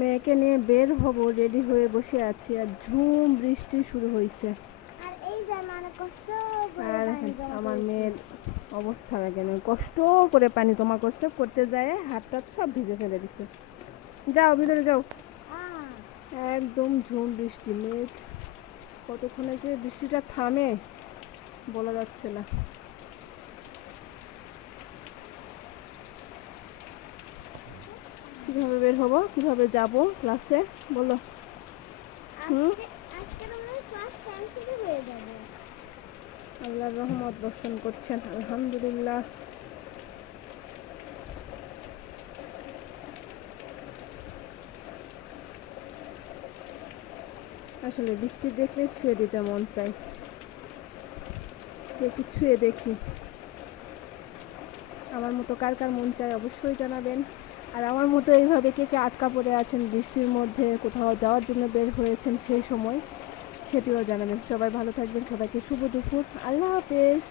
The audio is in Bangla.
মেয়েকে নিয়ে বের হব, রেডি হয়ে বসে আছি, আর ঝুম বৃষ্টি শুরু হয়েছে। আর আমার মেয়ের অবস্থা দেখেন, কষ্ট করে পানি জমা করছে, করতে যায় হাতটা সব ভিজে ফেলে দিছে। যাও ভিতরে যাও। একদম ঝুম বৃষ্টি, মেঘ কতক্ষণে যে বৃষ্টিটা থামে বলা যাচ্ছে না। কিভাবে বের হবো, কিভাবে যাব ক্লাসে বলো। আল্লাহর রহমত বর্ষণ করছেন, আলহামদুলিল্লাহ। আসলে বৃষ্টি দেখলে ছুঁয়ে দিতে মন চাই, দেখি ছুঁয়ে দেখি। আমার মতো কার কার মন চাই অবশ্যই জানাবেন। আর আমার মতো এইভাবে কে কে আটকা পড়ে আছেন বৃষ্টির মধ্যে, কোথাও যাওয়ার জন্য বের হয়েছেন সেই সময়, সেটিও জানাবেন। সবাই ভালো থাকবেন, সবাইকে শুভ দুপুর, আল্লাহ হাফেজ।